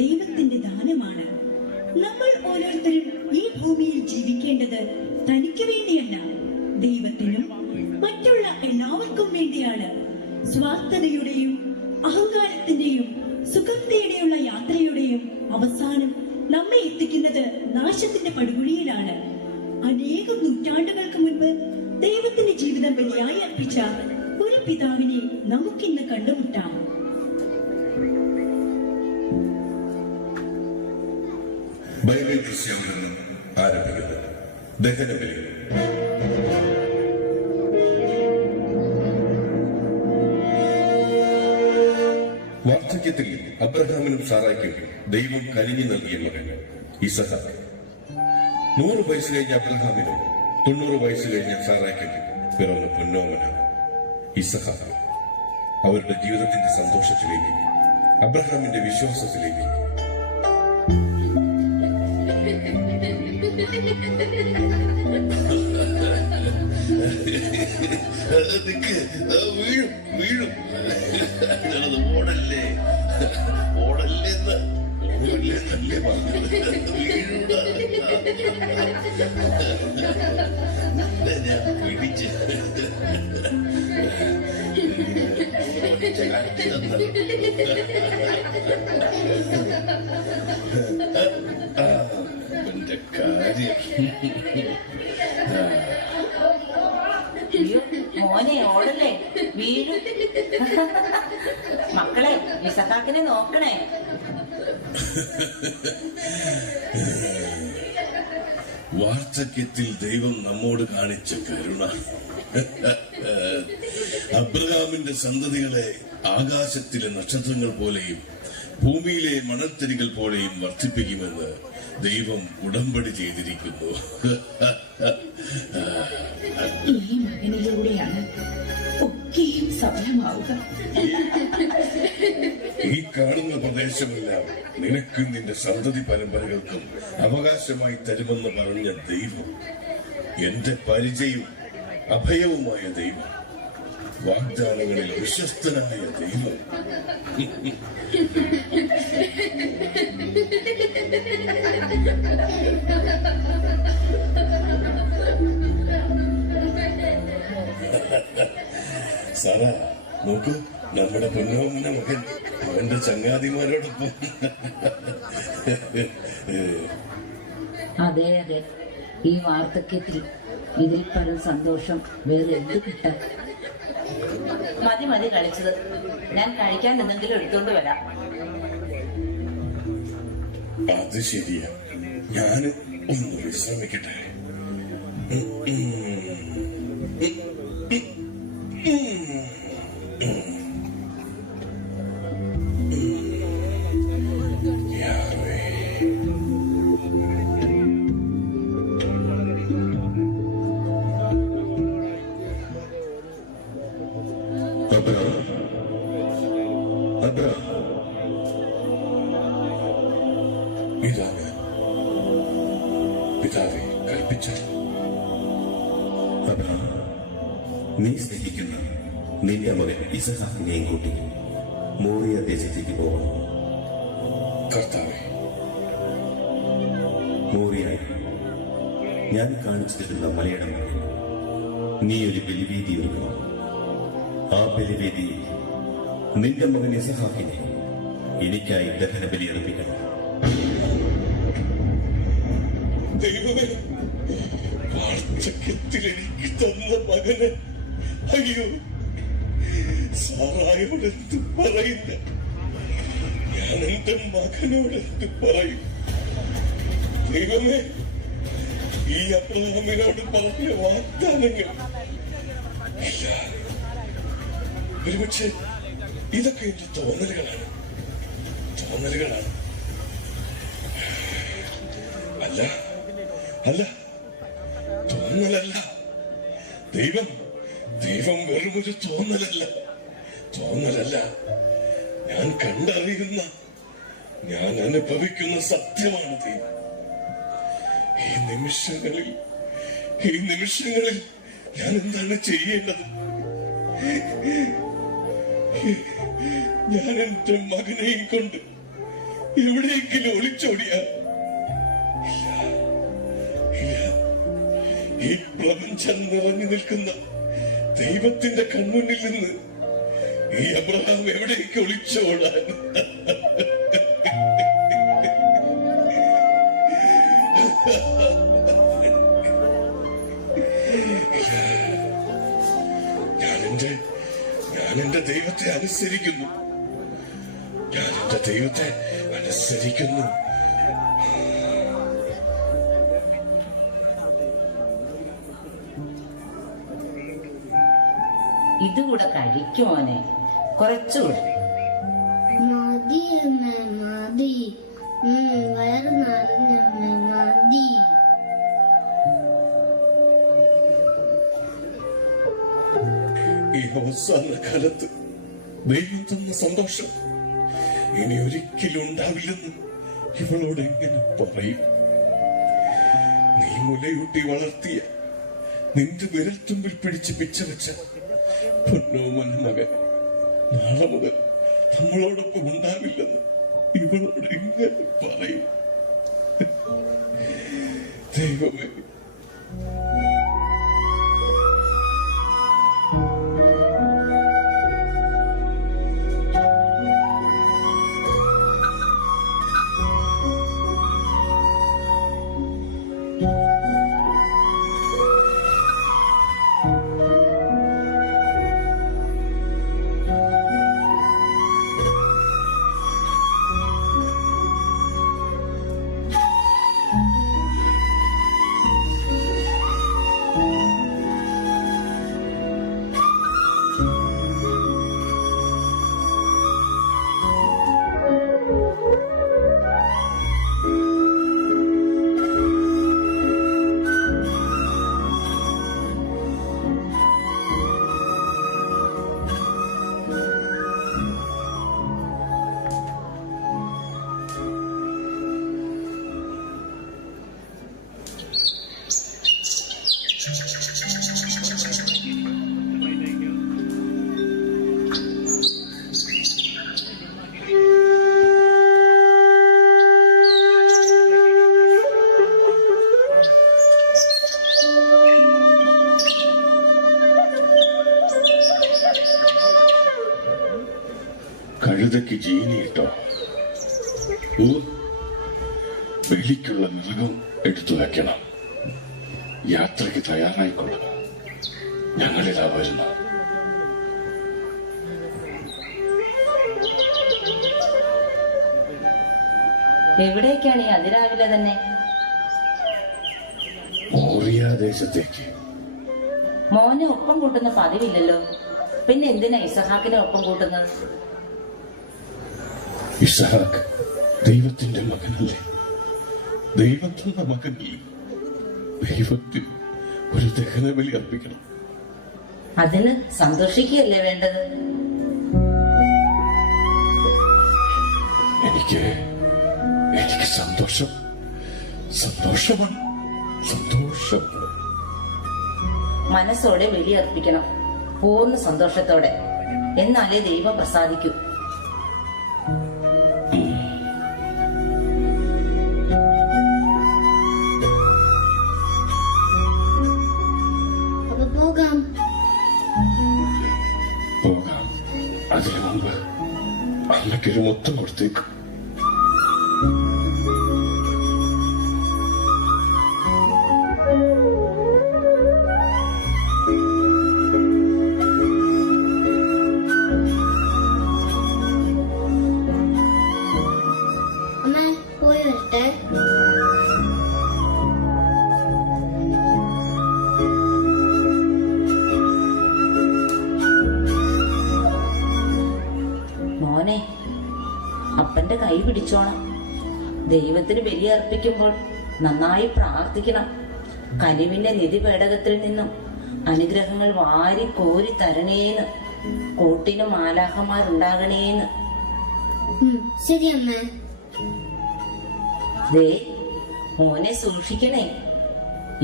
ദൈവത്തിന്റെ ദാനമാണ്. നമ്മൾ ഓരോരുത്തരും ഈ ഭൂമിയിൽ ജീവിക്കേണ്ടത് തനിക്ക് വേണ്ടിയല്ല, ദൈവത്തിനും മറ്റുള്ള എല്ലാവർക്കും വേണ്ടിയാണ്. സ്വാർത്ഥതയുടെയും അഹങ്കാരത്തിന്റെയും സുഗന്ധയുടെയുള്ള യാത്രയുടെയും അവസാനം നമ്മെ എത്തിക്കുന്നത് നാശത്തിന്റെ പടുകുഴിയിലാണ്. അനേകം നൂറ്റാണ്ടുകൾക്ക് മുൻപ് ദൈവത്തിന്റെ ജീവിതം ബലിയായി അർപ്പിച്ച ഒരു പിതാവിനെ നമുക്കിന്ന് കണ്ടുമുട്ടാം. ബൈബിൾ ദൃശ്യം നിന്ന് ആരംഭിക്കുന്നത് ദഹനബലി. വാർദ്ധക്യത്തിൽ അബ്രഹാമിനും സാറായ്ക്കും ദൈവം കനിഞ്ഞു നൽകിയ മകൻ ഇസഹാക്ക്. 100 വയസ്സ് കഴിഞ്ഞ അബ്രഹാമിനും 90 വയസ്സ് കഴിഞ്ഞ സാറായ്ക്കും പിറന്ന പൊന്നോമനാണ് ഇസഹാക്ക്. അവരുടെ ജീവിതത്തിന്റെ സന്തോഷത്തിലേക്ക്, അബ്രഹാമിന്റെ വിശ്വാസത്തിലേക്ക് വീഴും വീഴും ഓടല്ലേ ഓടല്ലേന്ന് ഓടില്ലെന്നല്ലേ പറഞ്ഞത്. വീഴൂടാ ഞാൻ പിടിച്ച് എന്റെ കാര്യം. മോനെ ഓടല്ലേ, വീഴും. മക്കളെ ഇസഹാക്കിനെ നോക്കണേ. വാർദ്ധക്യത്തിൽ ദൈവം നമ്മോട് കാണിച്ച കരുണ. അബ്രഹാമിന്റെ സന്തതികളെ ആകാശത്തിലെ നക്ഷത്രങ്ങൾ പോലെയും ഭൂമിയിലെ മണൽത്തരികൾ പോലെയും വർദ്ധിപ്പിക്കുമെന്ന് ദൈവം ഉടമ്പടി ചെയ്തിരിക്കുന്നു. ഈ മകനിലൂടെയാണ് ഒക്കെയും സഫലമാവുക. ഈ കാണുന്ന പ്രദേശമെല്ലാം നിനക്കും നിന്റെ സന്തതി പരമ്പരകൾക്കും അവകാശമായി തരുമെന്ന് പറഞ്ഞ ദൈവം, എന്റെ പരിചയവും അഭയവുമായ ദൈവം, വാഗ്ദാനങ്ങളിൽ വിശ്വസ്തനായ ദൈവം. സാറ നോക്കൂ, നമ്മുടെ പൊന്നോമന മകൻ അവന്റെ ചങ്ങാതിമാരോടൊപ്പം. അതെ അതെ, ഈ വാർദ്ധക്യത്തിൽ ഇതിൽ പരം സന്തോഷം വേറെ എന്ത് കിട്ടാൻ. മതി മതി കളിച്ചത്, ഞാൻ കഴിക്കാൻ എന്തെങ്കിലും എടുത്തോണ്ട് വരാം. അത് ശരിയാ, ഞാൻ ഒന്ന് വിശ്രമിക്കട്ടെ. ഇതാണ് പിതാവേ കൽപ്പിച്ചത്. നീ സ്നേഹിക്കുന്ന നിന്റെ മകൻ ഇസഹാക്കിനെയും കൂട്ടി മോറിയ ദേശത്തേക്ക് പോകണം. കർത്താവേ, മോറിയായി ഞാൻ കാണിച്ചു തരുന്ന മലയുടെ മുന്നിൽ നീ ഒരു ബലിവേദി ഒരുക്കണം. ആ ബലിവേദിയിൽ നിന്റെ മകൻ ഇസഹാക്കിനെ എനിക്കായി ദഹന ബലി അർപ്പിക്കണം. ദൈവമേ, വാർദ്ധക്യത്തിൽ എനിക്ക് തന്ന മകന് അയ്യോ സാറായോട് എന്ത് പറയുന്ന, ഞാൻ എന്റെ മകനോട് എന്ത് പറയും? ദൈവമേ, ഈ അബ്രഹാമിനോട് പറഞ്ഞ വാഗ്ദാനങ്ങൾ ഇല്ല. ഒരുപക്ഷെ ഇതൊക്കെ എന്റെ തോന്നലുകളാണ്. അല്ല അല്ല, തോന്നലല്ല. ദൈവം വെറുമൊരു തോന്നലല്ല. ഞാൻ കണ്ടറിയുന്ന, ഞാൻ അനുഭവിക്കുന്ന സത്യമാണ് ദൈവം. ഈ നിമിഷങ്ങളിൽ ഞാൻ എന്താണ് ചെയ്യേണ്ടത്? ഞാൻ എന്റെ മകനെയും കൊണ്ട് എവിടെയെങ്കിലും ഒളിച്ചോടിയ ഈ പ്രപഞ്ചം നിറഞ്ഞു നിൽക്കുന്ന ദൈവത്തിന്റെ കൺമുന്നിൽ നിന്ന് ഈ അബ്രഹാം എവിടേക്ക് ഒളിച്ചോടാൻ? ഞാൻ എന്റെ ദൈവത്തെ അനുസരിക്കുന്നു. ഞാൻ എന്റെ ദൈവത്തെ അനുസരിക്കുന്നു. ഇതുകൂടെ കഴിക്കുമോനെ, കുറച്ചുകൂടെ. മതി അമ്മേ, മതി. വയറ് നിറഞ്ഞമ്മേ, മതി. ഈ അവസാന കാലത്ത് ദൈവം തന്ന സന്തോഷം ഇനി ഒരിക്കലും ഉണ്ടാവില്ലെന്ന് ഇവളോട് എങ്ങനെ പറയും? നീ മുലയൂട്ടി വളർത്തിയ, നിന്റെ വിരൽത്തുമ്പിൽ പിടിച്ച് പിച്ച വെച്ച പൊന്നോമൻ മകൻ നാളെ മുതൽ നമ്മളോടൊപ്പം ഉണ്ടാവില്ലെന്ന് ഇവളോട് എങ്ങനെ പറയും? ദൈവമേ, കഴുതയ്ക്ക് ജീനിയിട്ടോ? വെളിക്കുള്ള മൃഗം എടുത്തു വയ്ക്കണം. യാത്രയ്ക്ക് തയ്യാറായിക്കൊള്ളുക. ഞങ്ങളിതാ വരുന്നു. എവിടേക്കാണ് ഈ അതിരാവിലെ തന്നെ? മോറിയ ദേശത്തേക്ക്. മോനെ ഒപ്പം കൂട്ടുന്ന പതിവില്ലല്ലോ, പിന്നെ എന്തിനാ ഇസഹാക്കിനെ ഒപ്പം കൂട്ടുന്നത്? ഇസഹാക്ക് ദൈവത്തിന്റെ മകനല്ലേ? ദൈവത്തിന്റെ മകനിൽ ദൈവത്തിന് ഒരു ദഹനബലി അർപ്പിക്കണം. അതിന് സന്തോഷിക്കുകയല്ലേ വേണ്ടത്? എനിക്ക് സന്തോഷമാണ്. മനസ്സോടെ ബലിയർപ്പിക്കണം, പൂർണ്ണ സന്തോഷത്തോടെ. എന്നാലേ ദൈവം പ്രസാദിക്കൂ. പോകാം. അതിനു മുമ്പ് അമ്മയ്ക്കൊരു മൊത്തം കൊടുത്തേക്ക്. അമ്മ പോയി വരട്ടെ. മോനെ, അപ്പന്റെ കൈ പിടിച്ചോണം. ദൈവത്തിന് ബലിയർപ്പിക്കുമ്പോൾ നന്നായി പ്രാർത്ഥിക്കണം. കനിവിന്റെ നിധി പേടകത്തിൽ നിന്നും അനുഗ്രഹങ്ങൾ വാരി കോരി തരണേന്ന്, കൂട്ടിന് മാലാഖമാരുണ്ടാകണേന്ന്. ശരി അമ്മ. ദേ, മോനെ സൂക്ഷിക്കണേ.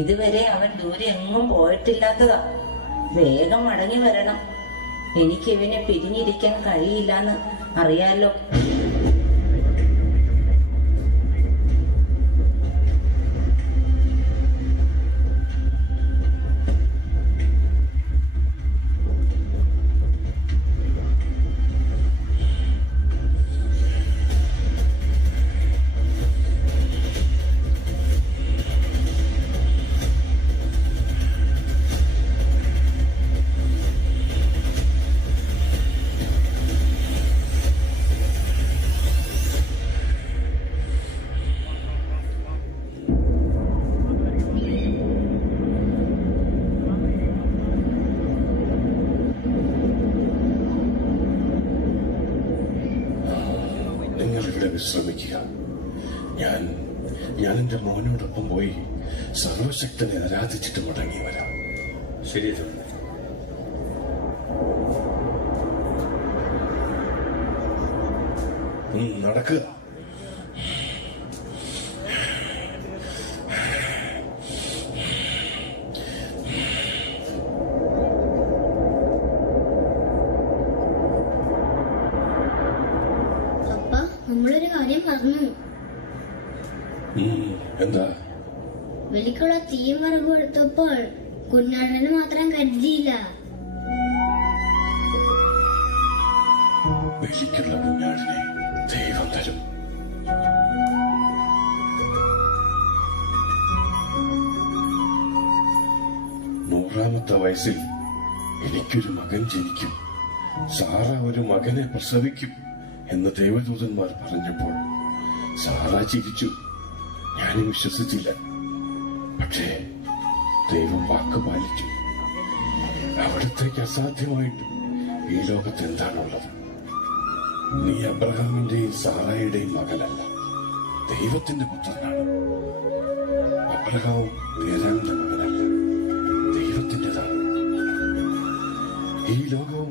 ഇതുവരെ അവൻ ദൂരെ എങ്ങും പോയിട്ടില്ലാത്തതാ. വേഗം മടങ്ങി വരണം. എനിക്ക് ഇവനെ പിരിഞ്ഞിരിക്കാൻ കഴിയില്ലെന്ന് അറിയാലോ. ഞാൻ എന്റെ മോനോടൊപ്പം പോയി സർവശക്തനെ ആരാധിച്ചിട്ട് മടങ്ങി വരാം. ശരി അച്ഛാ. നടക്കുക. പപ്പ, നമ്മളൊരു കാര്യം പറഞ്ഞു. എന്താ? വെളിക്കുള്ള തീയും വിറകും എടുത്തപ്പോൾ കുഞ്ഞാടന് മാത്രം കരുതിയില്ല. വെളിക്കുള്ള കുഞ്ഞാടിനെ ദൈവം തരും. നൂറാമത്തെ വയസ്സിൽ എനിക്കൊരു മകൻ ജനിക്കും, സാറ ഒരു മകനെ പ്രസവിക്കും എന്ന് ദേവദൂതന്മാർ പറഞ്ഞപ്പോൾ സാറ ചിരിച്ചു. ഞാനും വിശ്വസിച്ചില്ല. പക്ഷേ ദൈവം വാക്ക് പാലിച്ചു. അവിടത്തേക്ക് അസാധ്യമായിട്ട് ഈ ലോകത്ത് എന്താണുള്ളത്? നീ അബ്രഹാമിന്റെയും സാറായുടെയും മകനല്ല, ദൈവത്തിന്റെ പുത്രനാണ്. അബ്രഹാം പേരാന്റെ മകനല്ല, ദൈവത്തിൻ്റെതാണ്. ഈ ലോകവും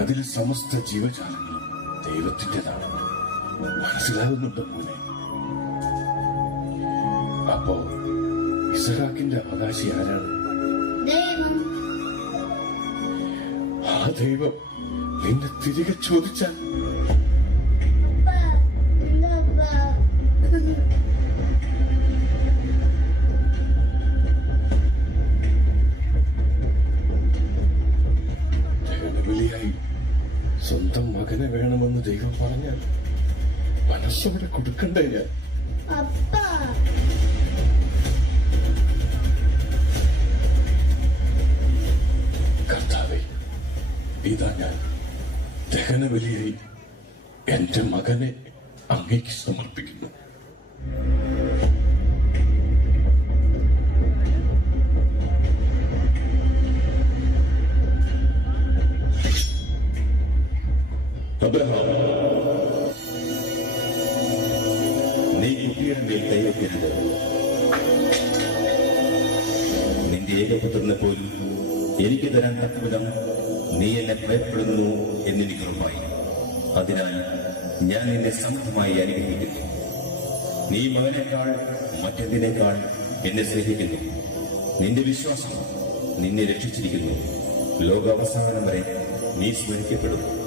അതിലെ സമസ്ത ജീവജാലങ്ങളും ദൈവത്തിൻ്റെതാണ്. മനസ്സിലാകുന്നുണ്ടോ മോനെ? അപ്പോ ഇസഹാക്കിന്റെ അവകാശി ആരാണ്? ദൈവം. ആ ദൈവം നിന്നെ തിരികെ ചോദിച്ചാൽ അപ്പ, എന്താ അപ്പ? ദൈവവിളിയായി സ്വന്തം മകനെ വേണമെന്ന് ദൈവം പറഞ്ഞാൽ മനസ്സോടെ കൊടുക്കണ്ടേ ഞാൻ? അപ്പ, കർത്താവേ, ഇതാ ഞാൻ ദഹനബലിയായി എന്റെ മകനെ അങ്ങേക്ക് സമർപ്പിക്കുന്നു. അബ്രഹാം, നീ കുട്ടിയുടെ മേൽ കൈവയ്ക്കരുത്. നിന്റെ ഏകപുത്രനെ പോലും എനിക്ക് തരാൻ തക്കവിധം നീ എന്നെ ഭയപ്പെടുന്നു എന്നെനിക്ക് ഉറപ്പായി. അതിനാൽ ഞാൻ നിന്നെ സമൃദ്ധമായി അനുഗ്രഹിക്കുന്നു. നീ മകനേക്കാൾ മറ്റെന്തിനേക്കാൾ എന്നെ സ്നേഹിക്കുന്നു. നിന്റെ വിശ്വാസം നിന്നെ രക്ഷിച്ചിരിക്കുന്നു. ലോകാവസാനം വരെ നീ സ്മരിക്കപ്പെടുന്നു.